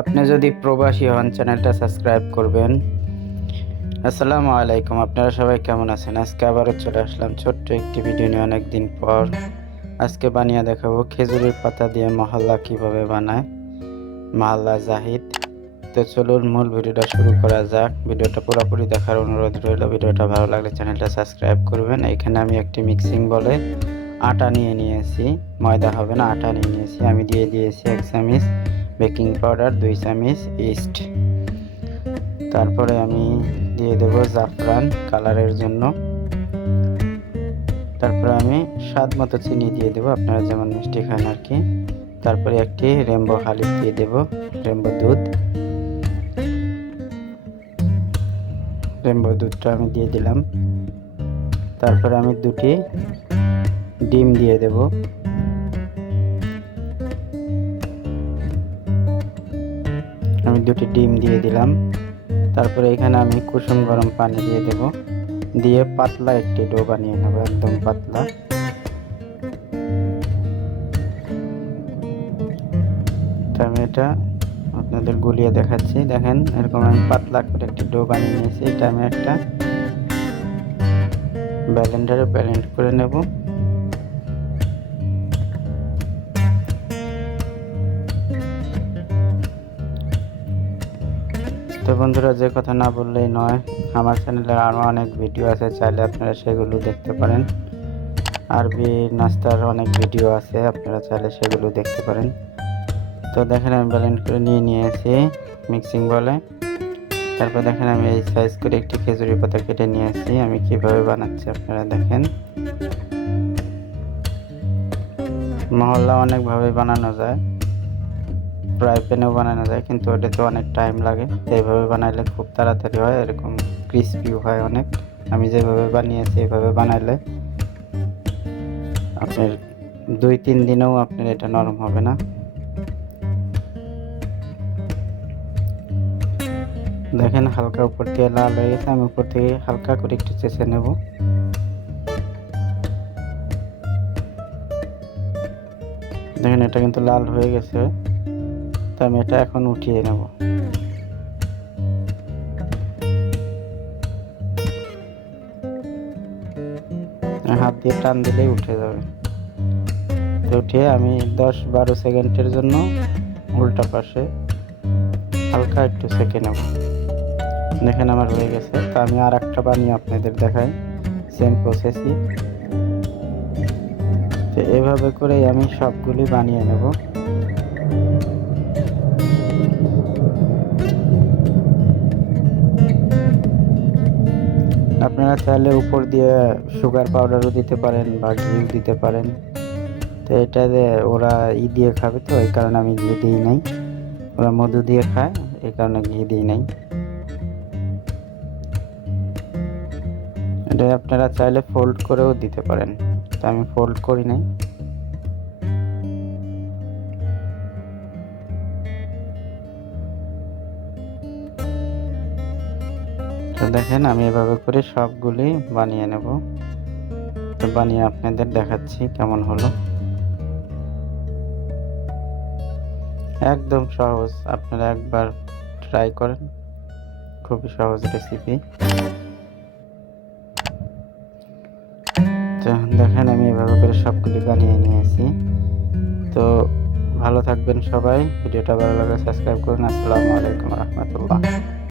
আপনি যদি প্রবাসী হন চ্যানেলটা সাবস্ক্রাইব করবেন। আসসালামু আলাইকুম, আপনারা সবাই কেমন আছেন? আজকে আবারও চলে আসলাম ছোট্ট একটি ভিডিও নিয়ে অনেকদিন পর। আজকে বানিয়ে দেখাবো খেজুরের পাতা দিয়ে মহল্লা কিভাবে বানায়, মাহাল্লা জাহিদ। তো চলুন মূল ভিডিওটা শুরু করা যাক। ভিডিওটা পুরোপুরি দেখার অনুরোধ রইল। ভিডিওটা ভালো লাগলে চ্যানেলটা সাবস্ক্রাইব করবেন। এখানে আমি একটি মিক্সিং বলে আটা নিয়ে নিয়েছি, ময়দা হবে না, আটা নিয়ে নিয়েছি। আমি দিয়ে দিয়েছি 1 চামচ বেকিং পাউডার, 2 চামচ ইস্ট। তারপরে আমি দিয়ে দেব জাফরান কালারের জন্য। তারপরে আমি স্বাদ মতো চিনি দিয়ে দেব, আপনারা যেমন মিষ্টি খান আর কি। তারপরে একটি রেমবো হালিব দিয়ে দেব, রেমবো দুধটা আমি দিয়ে দিলাম। তারপরে আমি 2টি ডিম দিয়ে দেব। আমি 2টি ডিম দিয়ে দিলাম। তারপরে এখানে আমি কুসুম গরম পানি দিয়ে দেব, দিয়ে পাতলা একটি ডো বানিয়ে নেব, একদম পাতলা। আমি এটা আপনাদের গুলিয়ে দেখাচ্ছি, দেখেন এরকম আমি পাতলা করে একটি ডো বানিয়ে নিয়েছি। এটা আমি একটা ব্লেন্ডারে ব্লেন্ড করে নেব। তো বন্ধুরা, যে কথা না বললেই নয়, আমার চ্যানেলে আরও অনেক ভিডিও আছে, চাইলে আপনারা সেগুলো দেখতে পারেন। আরবি নাস্তার অনেক ভিডিও আছে, আপনারা চাইলে সেগুলো দেখতে পারেন। তো দেখেন আমি ব্লেন্ড করে নিয়েছি মিক্সিং বলে। তারপর দেখেন আমি এই সাইজ করে একটি খেজুরি পাতা কেটে নিয়েছি। আমি কিভাবে বানাচ্ছি আপনারা দেখেন। মহল্লা অনেকভাবে বানানো যায়, ফ্রাই প্যানেও বানানো যায়, কিন্তু ওটাতে অনেক টাইম লাগে। এইভাবে বানাইলে খুব তাড়াতাড়ি হয়, এরকম ক্রিস্পিও হয় অনেক। আমি যেভাবে বানিয়েছি এইভাবে বানাইলে আপনার 2-3 দিনেও আপনার এটা নরম হবে না। দেখেন হালকা উপর থেকে লাল হয়ে গেছে, আমি উপর থেকে হালকা করে একটু চেঁচে নেব। দেখেন এটা কিন্তু লাল হয়ে গেছে, তো আমি এটা এখন উঠিয়ে নেব। হাত দিয়ে টান দিলেই উঠে যাবে। তো উঠিয়ে আমি 10-12 সেকেন্ডের জন্য উল্টা পাশে হালকা একটু সেঁকে নেব। দেখেন আমার হয়ে গেছে। তো আমি আর একটা বানিয়ে আপনাদের দেখাই, সেম প্রসেসই। তো এভাবে করেই আমি সবগুলি বানিয়ে নেব। আপনারা চাইলে উপর দিয়ে সুগার পাউডারও দিতে পারেন বা ঘিও দিতে পারেন। তো এটা যে ওরা দিয়ে খাবে, তো এই কারণে আমি ঘি দিই নাই। ওরা মধু দিয়ে খায়, এই কারণে ঘি দিই নাই। এটা আপনারা চাইলে ফোল্ড করেও দিতে পারেন, তো আমি ফোল্ড করি নাই। তো দেখেন আমি এভাবে করে সবগুলি বানিয়ে নেব। তো বানিয়ে আপনাদের দেখাচ্ছি কেমন হলো। একদম সহজ, আপনারা একবার ট্রাই করেন, খুবই সহজ রেসিপি। তো দেখেন আমি এভাবে করে সবগুলি বানিয়ে নিয়েছি। তো ভালো থাকবেন সবাই, ভিডিওটা ভালো লাগলে সাবস্ক্রাইব করুন। আসসালামু আলাইকুম রহমতুল্লাহ।